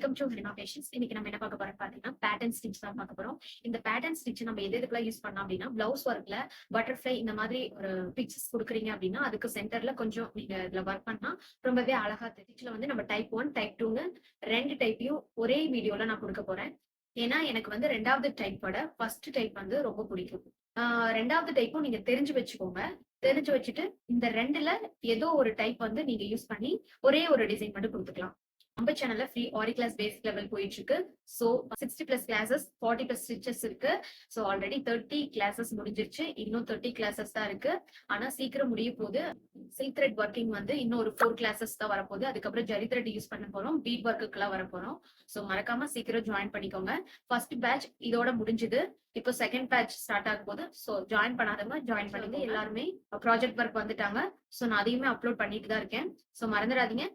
Welcome to henna patience இன்னைக்கு நம்ம என்ன பார்க்க போறோம் பாத்தீங்கன்னா பேட்டர்ன் ஸ்டிச் தான் பார்க்க போறோம். இந்த பேட்டர்ன் ஸ்டிச் நம்ம எது எதுக்குலாம் யூஸ் பண்ணோம் அப்படின்னா பிளவுஸ் ஒர்க்ல பட்டர்ஃப்ளை இந்த மாதிரி ஒரு பிக்சர்ஸ் கொடுக்குறீங்க அப்படின்னா அதுக்கு சென்டர்ல கொஞ்சம் நீங்க இதுல ஒர்க் பண்ணா ரொம்பவே அழகா ஸ்டிச்ல வந்து நம்ம டைப் ஒன் டைப் டூன்னு ரெண்டு டைப்பையும் ஒரே வீடியோல நான் கொடுக்க போறேன். ஏன்னா எனக்கு வந்து ரெண்டாவது டைப்போட ஃபர்ஸ்ட் டைப் வந்து ரொம்ப பிடிக்கும். ஆஹ் ரெண்டாவது டைப்பும் நீங்க தெரிஞ்சு வச்சுக்கோங்க. தெரிஞ்சு வச்சுட்டு இந்த ரெண்டுல ஏதோ ஒரு டைப் வந்து நீங்க யூஸ் பண்ணி ஒரே ஒரு டிசைன் மட்டும் கொடுத்துக்கலாம். நம்ம சேனல்ல free aari class basic level போயிட்டு இருக்கு so sixty plus classes forty plus stitches இருக்கு. ஸோ ஆல்ரெடி தேர்ட்டி கிளாஸஸ் முடிஞ்சிருச்சு. இன்னும் தேர்ட்டி கிளாஸஸ் தான் இருக்கு. ஆனா சீக்கிரம் முடிய போகுது. சில்க் த்ரெட் ஒர்க்கிங் வந்து இன்னும் ஒரு ஃபோர் கிளாஸஸ் தான் வரப்போகுது. அதுக்கப்புறம் ஜரி த்ரெட் யூஸ் பண்ண போறோம். பீட் ஒர்க்குக்கெல்லாம் வர போறோம். ஸோ மறக்காம சீக்கிரம் ஜாயின் பண்ணிக்கோங்க. ஃபர்ஸ்ட் பேட்ச் இதோட முடிஞ்சுது. இப்போ செகண்ட் பேட்ச் ஸ்டார்ட் ஆகும் போது ஸோ ஜாயின் பண்ணாதவங்க ஜாயின் பண்ணுங்க. எல்லாருமே ப்ராஜெக்ட் ஒர்க் வந்துட்டாங்க. ஸோ நான் அதையுமே அப்லோட் பண்ணிட்டு தான் இருக்கேன். ஸோ மறந்துடாதீங்க.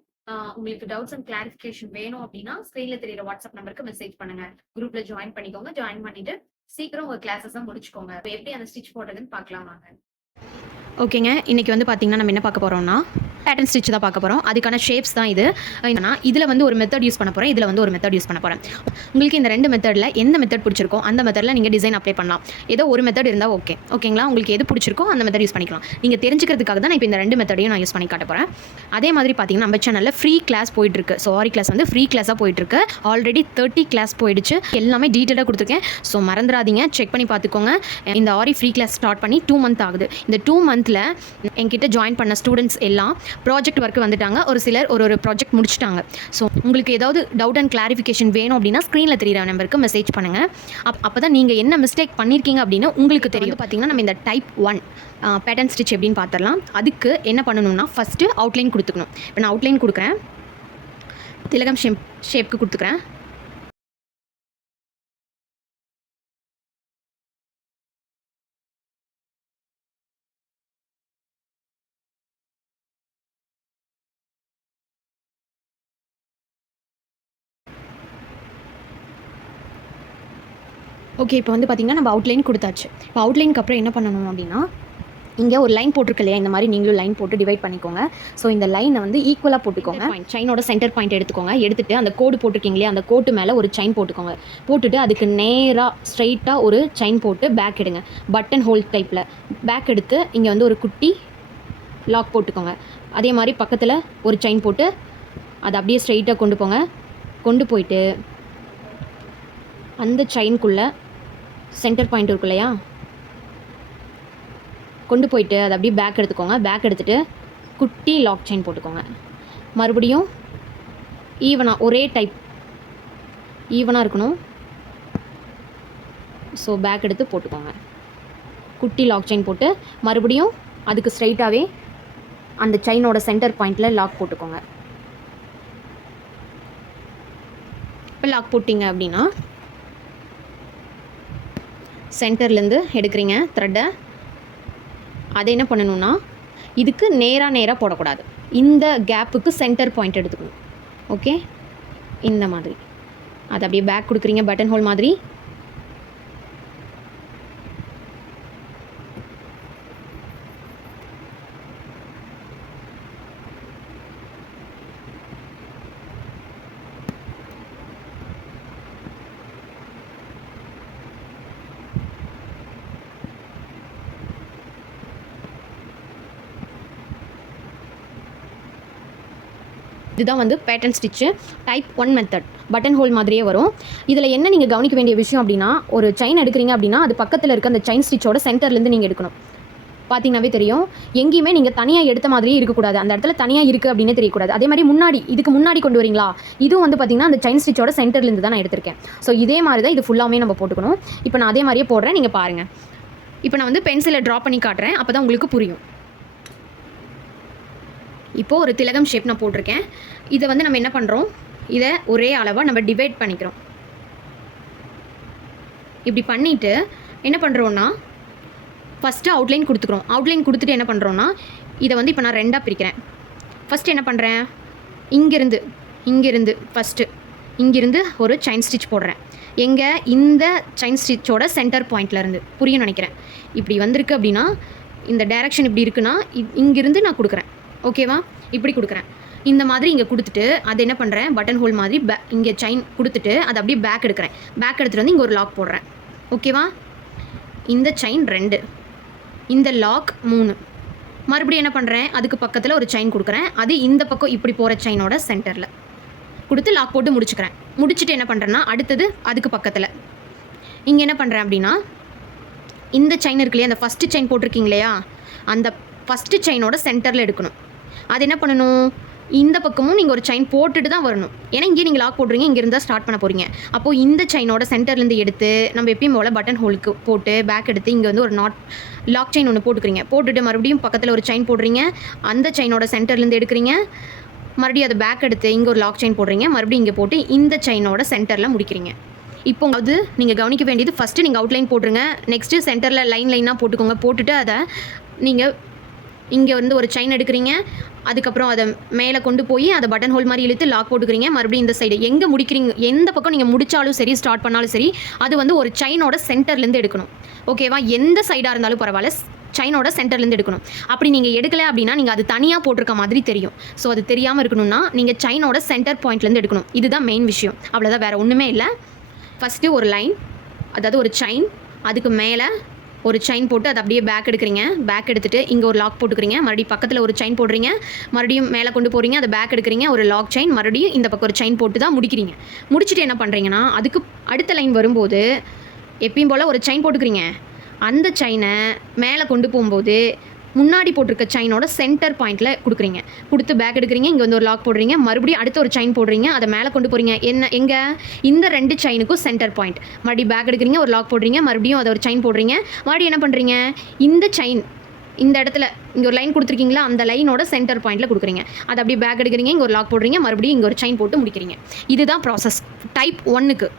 உங்களுக்கு டவுட்ஸ் அண்ட் கிளாரிஃபிகேஷன் வேணும் அப்படின்னா ஸ்க்ரீன்ல தெரியற வாட்ஸ்அப் நம்பருக்கு மெசேஜ் பண்ணுங்க. குரூப்ல ஜாயின் பண்ணிக்கோங்க. ஜாயின் பண்ணிட்டு சீக்கிரம் உங்க கிளாஸஸ் முடிச்சுக்கோங்க. இப்ப எப்படி அந்த ஸ்டிச் போடுறதுன்னு பார்க்கலாம் வாங்க. ஓகேங்க இன்னைக்கு வந்து பாத்தீங்கன்னா நம்ம என்ன பார்க்க போறோம்னா பேட்டர்ன் ஸ்டிச் தான் பார்க்க போகிறோம் அதுக்கான ஷேப்ஸ் தான் இது. என்னன்னா இதில் வந்து ஒரு மெத்தட் யூஸ் பண்ண போகிறேன் இதில் வந்து ஒரு மெத்தட் யூஸ் பண்ண போகிறேன் உங்களுக்கு இந்த ரெண்டு மெத்தடில் எந்த மெத்தட் பிடிச்சிருக்கோ அந்த மெத்தடில் நீங்கள் டிசைன் அப்ளை பண்ணலாம். ஏதோ ஒரு மெத்தட் இருந்தால் ஓகே ஓகேங்களா உங்களுக்கு எது பிடிச்சிருக்கோ அந்த மெத்தட் யூஸ் பண்ணிக்கலாம். நீங்கள் தெரிஞ்சுக்கிறதுக்காக தான் நான் இப்போ இந்த ரெண்டு மெத்தடையும் நான் யூஸ் பண்ணி காட்ட போகிறேன் அதே மாதிரி பார்த்தீங்கன்னா நம்ம சேனலில் ஃப்ரீ கிளாஸ் போயிட்டுருக்கு. ஸோ ஆரி கிளாஸ் வந்து ஃப்ரீ கிளாஸாக போயிட்டுருக்கு. ஆல்ரெடி தேர்ட்டி கிளாஸ் போயிடுச்சு. எல்லாமே டீட்டெயிலாக கொடுத்துருக்கேன். ஸோ மறந்துடாதீங்க. செக் பண்ணி பார்த்துக்கோங்க இந்த ஆரி ஃப்ரீ கிளாஸ் ஸ்டார்ட் பண்ணி டூ மந்த் ஆகுது. இந்த டூ மந்த்தில் என்கிட்ட ஜாயின் பண்ண ஸ்டூடெண்ட்ஸ் எல்லாம் ப்ராஜெக்ட் ஒர்க் வந்துட்டாங்க. ஒரு சிலர் ஒரு ஒரு ப்ராஜெக்ட் முடிச்சிட்டாங்க. ஸோ உங்களுக்கு ஏதாவது டவுட் அண்ட் கிளாரிஃபிகேஷன் வேணும் அப்படின்னா ஸ்க்ரீனில் தெரியிற நம்பருக்கு மெசேஜ் பண்ணுங்கள் அப் அப்போ தான் நீங்கள் என்ன மிஸ்டேக் பண்ணியிருக்கீங்க அப்படின்னு உங்களுக்கு தெரியும். பார்த்தீங்கன்னா நம்ம இந்த டைப் ஒன் பேட்டர்ன் ஸ்டிச் எப்படின்னு பார்த்துடலாம் அதுக்கு என்ன பண்ணணும்னா ஃபஸ்ட்டு அவுட்லைன் கொடுத்துக்கணும். இப்போ நான் அவுட்லைன் கொடுக்குறேன். திலகம் ஷேப் ஷேப்க்கு கொடுத்துக்கிறேன். ஓகே இப்போ வந்து பார்த்திங்கன்னா நம்ம அவுட்லைன் கொடுத்தாச்சு. இப்போ அவுட்லைனுக்கு அப்புறம் என்ன பண்ணணும் அப்படின்னா இங்கே ஒரு லைன் போட்டிருக்கு இல்லையா இந்த மாதிரி நீங்களும் லைன் போட்டு டிவைட் பண்ணிக்கோங்க. ஸோ இந்த லைனை வந்து ஈக்குவலாக போட்டுக்கோங்க. செயினோட சென்டர் பாயிண்ட் எடுத்துக்கோங்க. எடுத்துட்டு அந்த கோடு போட்டிருக்கீங்க இல்லையா அந்த கோட்டு மேலே ஒரு செயின் போட்டுக்கோங்க. போட்டுட்டு அதுக்கு நேராக ஸ்ட்ரைட்டாக ஒரு செயின் போட்டு பேக் எடுங்க. பட்டன் ஹோல் டைப்பில் பேக் எடுத்து இங்கே வந்து ஒரு குட்டி லாக் போட்டுக்கோங்க. அதே மாதிரி பக்கத்தில் ஒரு செயின் போட்டு அதை அப்படியே ஸ்ட்ரைட்டாக கொண்டு போங்க. கொண்டு போயிட்டு அந்த செயின்குள்ளே சென்டர் பாயிண்ட் இருக்கு இல்லையா? கொண்டு போயிட்டு அதை அப்படியே பேக் எடுத்துக்கோங்க. பேக் எடுத்துகிட்டு குட்டி லாக் செயின் போட்டுக்கோங்க. மறுபடியும் ஈவனாக ஒரே டைப் ஈவனாக இருக்கணும். ஸோ பேக் எடுத்து போட்டுக்கோங்க. குட்டி லாக் செயின் போட்டு மறுபடியும் அதுக்கு ஸ்ட்ரைட்டாகவே அந்த செயினோட சென்டர் பாயிண்டில் லாக் போட்டுக்கோங்க. இப்போ லாக் போட்டிங்க அப்படின்னா சென்டர்லேருந்து எடுக்கிறீங்க த்ரெட்டை அதை என்ன பண்ணணும்னா இதுக்கு நேராக நேராக போடக்கூடாது. இந்த கேப்புக்கு சென்டர் பாயிண்ட் எடுத்துக்கணும். ஓகே இந்த மாதிரி. அதை அப்படியே பேக் கொடுக்குறீங்க பட்டன் ஹோல் மாதிரி. இதுதான் வந்து pattern stitch type one method button hole மாதிரியே வரும். இதில் என்ன நீங்கள் கவனிக்க வேண்டிய விஷயம் அப்படின்னா ஒரு செயின் எடுக்கிறீங்க அப்படின்னா அது பக்கத்தில் இருக்க அந்த செயின் ஸ்டிச்சோட சென்டர்லேருந்து நீங்கள் எடுக்கணும். பார்த்தீங்கன்னாவே தெரியும். எங்கேயுமே நீங்கள் தனியாக எடுத்த மாதிரியே இருக்கக்கூடாது. அந்த இடத்துல தனியாக இருக்குது அப்படின்னு தெரியக்கூடாது. அதே மாதிரி முன்னாடி இதுக்கு முன்னாடி கொண்டு வரீங்களா? இதுவும் வந்து பார்த்தீங்கன்னா அந்த செயின் ஸ்டிச்சோட சென்டர்லேருந்து தான் நான் எடுத்திருக்கேன். ஸோ இதே மாதிரி தான் இது ஃபுல்லாமே நம்ம போட்டுக்கணும். இப்போ நான் அதே மாதிரியே போடுறேன். நீங்கள் பாருங்கள் இப்போ நான் வந்து பென்சிலை ட்ரா பண்ணி காட்டுறேன். அப்போ தான் உங்களுக்கு புரியும். இப்போது ஒரு திலகம் ஷேப் நான் போட்டிருக்கேன். இதை வந்து நம்ம என்ன பண்ணுறோம் இதை ஒரே அளவாக நம்ம டிவைட் பண்ணிக்கிறோம். இப்படி பண்ணிவிட்டு என்ன பண்ணுறோன்னா ஃபஸ்ட்டு அவுட்லைன் கொடுத்துக்குறோம். அவுட்லைன் கொடுத்துட்டு என்ன பண்ணுறோன்னா இதை வந்து இப்போ நான் ரெண்டாக பிரிக்கிறேன். ஃபஸ்ட்டு என்ன பண்ணுறேன் இங்கேருந்து இங்கேருந்து ஃபஸ்ட்டு இங்கேருந்து ஒரு செயின் ஸ்டிச் போடுறேன். எங்கே? இந்த செயின் ஸ்டிச்சோட சென்டர் பாயிண்ட்லேருந்து புரியும் நினைக்கிறேன். இப்படி வந்திருக்கு அப்படின்னா இந்த டைரக்ஷன் இப்படி இருக்குன்னா இங்கேருந்து இங்கிருந்து நான் கொடுக்குறேன். ஓகேவா? இப்படி கொடுக்குறேன். இந்த மாதிரி இங்கே கொடுத்துட்டு அது என்ன பண்ணுறேன் பட்டன் ஹோல் மாதிரி பே இங்கே செயின் கொடுத்துட்டு அதை அப்படியே பேக் எடுக்கிறேன். பேக் எடுத்துகிட்டு வந்து இங்கே ஒரு லாக் போடுறேன். ஓகேவா? இந்த செயின் ரெண்டு. இந்த லாக் மூணு. மறுபடியும் என்ன பண்ணுறேன் அதுக்கு பக்கத்தில் ஒரு செயின் கொடுக்குறேன். அது இந்த பக்கம் இப்படி போகிற செயினோட சென்டரில் கொடுத்து லாக் போட்டு முடிச்சுக்கிறேன். முடிச்சுட்டு என்ன பண்ணுறேன்னா அடுத்தது அதுக்கு பக்கத்தில். இங்கே என்ன பண்ணுறேன் அப்படின்னா இந்த செயின் இருக்கு இல்லையா? அந்த ஃபஸ்ட்டு செயின் போட்டிருக்கீங்க இல்லையா? அந்த ஃபஸ்ட்டு செயினோட சென்டரில் எடுக்கணும். அது என்ன பண்ணணும்? இந்த பக்கமும் நீங்கள் ஒரு செயின் போட்டுட்டு தான் வரணும். ஏன்னா இங்கே நீங்கள் லாக் போடுறீங்க இங்கே இருந்தால் ஸ்டார்ட் பண்ண போகிறீங்க அப்போது இந்த செயினோட சென்டர்லேருந்து எடுத்து நம்ம எப்பயும் போல் பட்டன் ஹோலுக்கு போட்டு பேக் எடுத்து இங்கே வந்து ஒரு நாட் லாக் செயின் ஒன்று போட்டுக்கிறீங்க. போட்டுட்டு மறுபடியும் பக்கத்தில் ஒரு செயின் போடுறீங்க. அந்த செயினோட சென்டர்லேருந்து எடுக்கிறீங்க. மறுபடியும் அதை பேக் எடுத்து இங்கே ஒரு லாக் செயின் போடுறீங்க. மறுபடியும் இங்கே போட்டு இந்த செயினோட சென்டரில் முடிக்கிறீங்க. இப்போ அது நீங்கள் கவனிக்க வேண்டியது ஃபஸ்ட்டு நீங்கள் அவுட்லைன் போட்டுருங்க. நெக்ஸ்ட்டு சென்டரில் லைன் லைனாக போட்டுக்கோங்க. போட்டுட்டு அதை நீங்கள் இங்கே வந்து ஒரு செயின் எடுக்கிறீங்க. அதுக்கப்புறம் அதை மேலே கொண்டு போய் அதை பட்டன் ஹோல் மாதிரி இழுத்து லாக் போட்டுக்கிறீங்க. மறுபடியும் இந்த சைடு எங்கே முடிக்கிறீங்க எந்த பக்கம் நீங்கள் முடித்தாலும் சரி ஸ்டார்ட் பண்ணாலும் சரி அது வந்து ஒரு செயினோட சென்டர்லேருந்து எடுக்கணும். ஓகேவா எந்த சைடாக இருந்தாலும் பரவாயில்ல. செயினோட சென்டர்லேருந்து எடுக்கணும். அப்படி நீங்கள் எடுக்கலை அப்படின்னா நீங்கள் அது தனியாக போட்டிருக்க மாதிரி தெரியும். ஸோ அது தெரியாமல் இருக்கணும்னா நீங்கள் சைனோட சென்டர் பாயிண்ட்லேருந்து எடுக்கணும். இதுதான் மெயின் விஷயம். அவ்வளோதான் வேறு ஒன்றுமே இல்லை. ஃபஸ்ட்டு ஒரு லைன் அதாவது ஒரு செயின் அதுக்கு மேலே ஒரு செயின் போட்டு அதை அப்படியே பேக் எடுக்கிறீங்க. பேக் எடுத்துட்டு இங்கே ஒரு லாக் போட்டுக்கிறீங்க. மறுபடியும் பக்கத்தில் ஒரு செயின் போடுறீங்க. மறுபடியும் மேலே கொண்டு போகிறீங்க அதை பேக் எடுக்கிறீங்க. ஒரு லாக் செயின் மறுபடியும் இந்த பக்கம் ஒரு செயின் போட்டு தான் முடிக்கிறீங்க. முடிச்சுட்டு என்ன பண்ணுறீங்கன்னா அதுக்கு அடுத்த லைன் வரும்போது எப்பயும் போல் ஒரு செயின் போட்டுக்கிறீங்க. அந்த செயினை மேலே கொண்டு போகும்போது முன்னாடி போட்டிருக்க செயினோட சென்டர் பாயிண்ட்டில் கொடுக்குறீங்க. கொடுத்து பேக் எடுக்கிறீங்க இங்கே வந்து ஒரு லாக் போடுறீங்க மறுபடியும் அடுத்த ஒரு செயின் போடுறீங்க அதை மேலே கொண்டு போகிறீங்க என்ன எங்கே? இந்த ரெண்டு செயினுக்கும் சென்டர் பாயிண்ட் மறுபடியும் பேக் எடுக்கிறீங்க ஒரு லாக் போடுறீங்க மறுபடியும் அதை ஒரு செயின் போடுறீங்க. மறுபடியும் என்ன பண்ணுறீங்க இந்த செயின் இந்த இடத்துல இங்கே ஒரு லைன் கொடுத்துருக்கீங்களா அந்த லைனோட சென்டர் பாயிண்ட்டில் கொடுக்குறீங்க. அதை அப்படியே பேக் எடுக்கிறீங்க இங்கே ஒரு லாக் போடுறீங்க மறுபடியும் இங்கே ஒரு செயின் போட்டு முடிக்கிறீங்க. இதுதான் ப்ராசஸ் டைப் ஒன்னுக்கு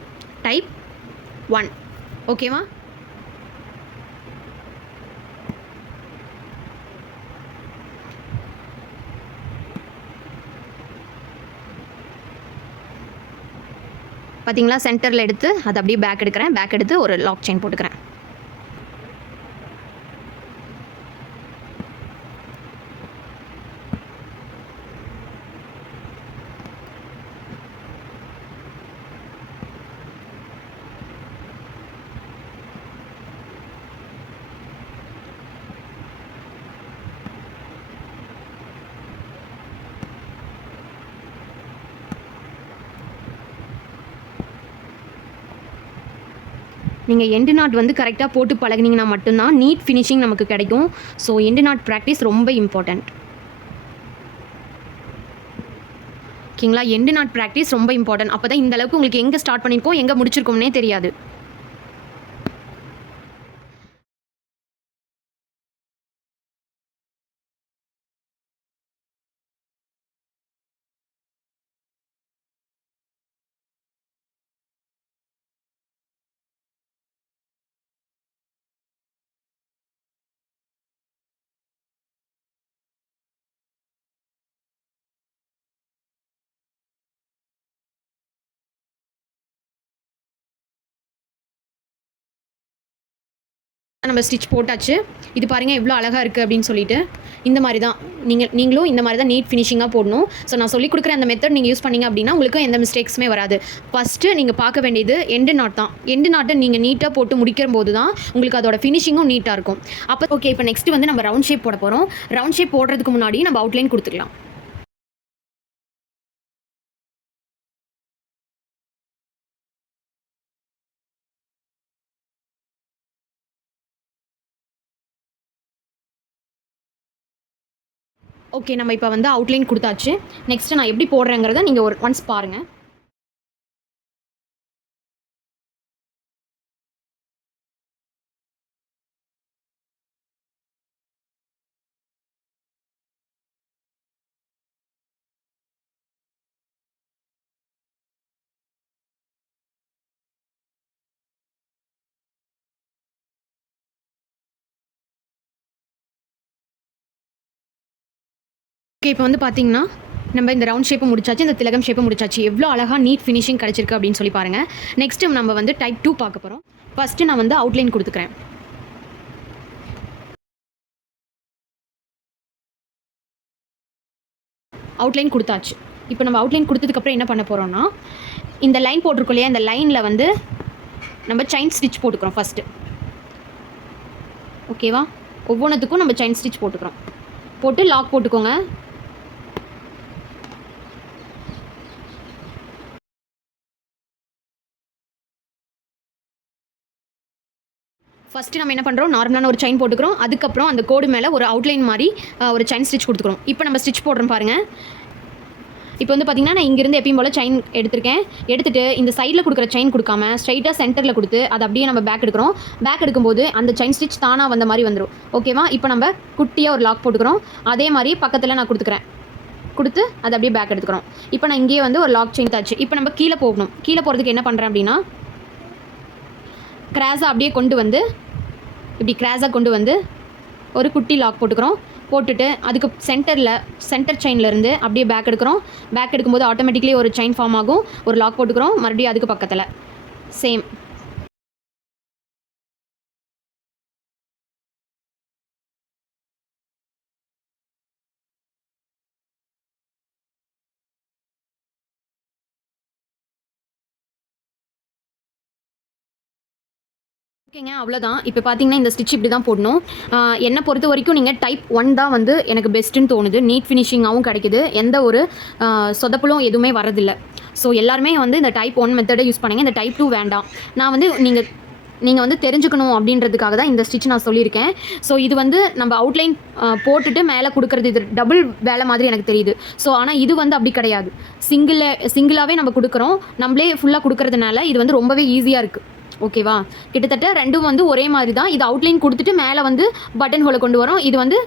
டைப் ஒன் ஓகேவா பார்த்தீங்களா சென்டரில் எடுத்து அதை அப்படியே பேக் எடுக்கிறேன். பேக் எடுத்து ஒரு லாக் செயின் போட்டுக்கிறேன். நீங்கள் எண்டு நாட் வந்து கரெக்டாக போட்டு பழகுனீங்கன்னா மட்டும்தான் நீட் ஃபினிஷிங் நமக்கு கிடைக்கும். ஸோ எண்டு நாட் ப்ராக்டிஸ் ரொம்ப இம்பார்ட்டண்ட் ஓகேங்களா எண்டு நாட் ப்ராக்டிஸ் ரொம்ப இம்பார்ட்டன்ட் அப்போ தான் இந்த அளவுக்கு உங்களுக்கு எங்கே ஸ்டார்ட் பண்ணியிருக்கோம் எங்கே முடிச்சிருக்கோம்னே தெரியாது. நம்ம ஸ்டிச் போட்டாச்சு. இது பாருங்கள் எவ்வளோ அழகாக இருக்குது அப்படின்னு சொல்லிட்டு. இந்த மாதிரி தான். நீங்கள் நீங்களும் இந்த மாதிரி தான் நீட் ஃபினிஷிங்காக போடணும். ஸோ நான் சொல்லி கொடுக்குற அந்த மெத்தட் நீங்கள் யூஸ் பண்ணீங்க அப்படின்னா உங்களுக்கு எந்த மிஸ்டேக்ஸுமே வராது. ஃபஸ்ட்டு நீங்கள் பார்க்க வேண்டியது எண்டு நாட் தான். எண்டு நாட்டை நீங்கள் நீட்டாக போட்டு முடிக்கிற போது தான் உங்களுக்கு அதோட ஃபினிஷிங்கும் நீட்டாக இருக்கும். அப்போ ஓகே இப்போ நெக்ஸ்ட் வந்து நம்ம ரவுண்ட் ஷேப் போட போகிறோம் ரவுண்ட் ஷேப் போடுறதுக்கு முன்னாடி நம்ம அவுட்லைன் கொடுத்துக்கலாம். ஓகே நம்ம இப்போ வந்து அவுட்லைன் கொடுத்தாச்சு. நெக்ஸ்ட்டு நான் எப்படி போடுறேங்கிறத நீங்கள் ஒரு ஒன்ஸ் பாருங்கள் ஓகே இப்போ வந்து பார்த்தீங்கன்னா நம்ம இந்த ரவுண்ட் ஷேப்பை முடிச்சாச்சு இந்த திலகம் ஷேப்பை முடிச்சாச்சு. எவ்வளோ அழகாக நீட் ஃபினிஷிங் கிடச்சிருக்கு அப்படின்னு சொல்லி பாருங்கள் நெக்ஸ்ட்டு நம்ம வந்து டைப் டூ பார்க்க போகிறோம் ஃபஸ்ட்டு நான் வந்து அவுட்லைன் கொடுத்துக்கிறேன். அவுட்லைன் கொடுத்தாச்சு. இப்போ நம்ம அவுட்லைன் கொடுத்ததுக்கப்புறம் என்ன பண்ண போகிறோம்னா இந்த லைன் போட்டிருக்கோம் இல்லையா இந்த லைனில் வந்து நம்ம செயின் ஸ்டிச் போட்டுக்கிறோம் ஃபஸ்ட்டு ஓகேவா ஒவ்வொன்றத்துக்கும் நம்ம செயின் ஸ்டிச் போட்டுக்கிறோம். போட்டு லாக் போட்டுக்கோங்க. ஃபஸ்ட்டு நம்ம என்ன பண்ணுறோம் நார்மலான ஒரு செயின் போட்டுக்கிறோம். அதுக்கப்புறம் அந்த கோடு மேலே ஒரு அவுட்லைன் மாதிரி ஒரு செயின் ஸ்டிச் கொடுத்துக்கிறோம். இப்போ நம்ம ஸ்டிச் போடுறோம் பாருங்கள் இப்போ வந்து பார்த்தீங்கன்னா நான் இங்கேருந்து எப்பயும் போல் செயின் எடுத்திருக்கேன். எடுத்துகிட்டு இந்த சைடில் கொடுக்குற செயின் கொடுக்காம ஸ்ட்ரைட்டாக சென்டரில் கொடுத்து அதை அப்படியே நம்ம பேக் எடுக்கிறோம். பேக் எடுக்கும்போது அந்த செயின் ஸ்டிச் தானாக வந்த மாதிரி வந்துடும் ஓகேவா இப்போ நம்ம குட்டியாக ஒரு லாக் போட்டுக்கிறோம். அதே மாதிரி பக்கத்தில் நான் கொடுத்துக்கிறேன். கொடுத்து அதை அப்படியே பேக் எடுத்துக்கிறோம். இப்போ நான் இங்கேயே வந்து ஒரு லாக் செயின் தாச்சு இப்போ நம்ம கீழே போகணும். கீழே போகிறதுக்கு என்ன பண்ணுறேன் அப்படின்னா கிராஸாக அப்படியே கொண்டு வந்து இப்படி கிராஸாக கொண்டு வந்து ஒரு குட்டி லாக் போட்டுக்கிறோம். போட்டுட்டு அதுக்கு சென்டரில் சென்டர் செயின்லேருந்து அப்படியே பேக் எடுக்கிறோம். பேக் எடுக்கும்போது ஆட்டோமேட்டிக்லி ஒரு செயின் ஃபார்ம் ஆகும். ஒரு லாக் போட்டுக்கிறோம். மறுபடியும் அதுக்கு பக்கத்தில். சேம் ஓகேங்க அவ்வளோதான் இப்போ பார்த்தீங்கன்னா இந்த ஸ்டிச் இப்படி தான் போடணும் என்னை பொறுத்த வரைக்கும் நீங்கள் டைப் ஒன் தான் வந்து எனக்கு பெஸ்ட்டுன்னு தோணுது. நீட் ஃபினிஷிங்காகவும் கிடைக்குது. எந்த ஒரு சொதப்பலும் எதுவுமே வரதில்லை. ஸோ எல்லாருமே வந்து இந்த டைப் ஒன் மெத்தடை யூஸ் பண்ணுங்கள் இந்த டைப் டூ வேண்டாம். நான் வந்து நீங்கள் நீங்கள் வந்து தெரிஞ்சுக்கணும் அப்படின்றதுக்காக தான் இந்த ஸ்டிச் நான் சொல்லியிருக்கேன். ஸோ இது வந்து நம்ம அவுட்லைன் போட்டுட்டு மேலே கொடுக்குறது இது டபுள் வேலை மாதிரி எனக்கு தெரியுது. ஸோ ஆனால் இது வந்து அப்படி கிடையாது. சிங்கிள் சிங்கிளாகவே நம்ம கொடுக்குறோம். நம்மளே ஃபுல்லாக கொடுக்கறதுனால இது வந்து ரொம்பவே ஈஸியாக இருக்குது ஓகேவா? கிட்டத்தட்ட ரெண்டும் வந்து ஒரே மாதிரி தான் இது அவுட்லைன் கொடுத்துட்டு மேலே வந்து பட்டன் ஹோலை கொண்டு வரோம். இது வந்து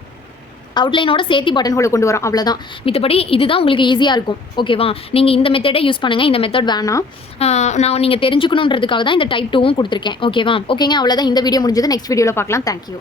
அவுட்லைனோட சேர்த்து பட்டன் ஹோலை கொண்டு வரோம். அவ்வளோதான் மித்தபடி இதுதான் உங்களுக்கு ஈஸியாக இருக்கும். ஓகேவா? நீங்கள் இந்த மெத்தடே யூஸ் பண்ணுங்கள் இந்த மெத்தட் வேணாம். நான் நீங்கள் தெரிஞ்சுக்கணுன்றதுக்காக தான் இந்த டைப் டூவும் கொடுத்துருக்கேன். ஓகேவா? ஓகேங்க. அவ்வளோதான் இந்த வீடியோ முடிஞ்சது. நெக்ஸ்ட் வீடியோவில் பார்க்கலாம். தேங்க்யூ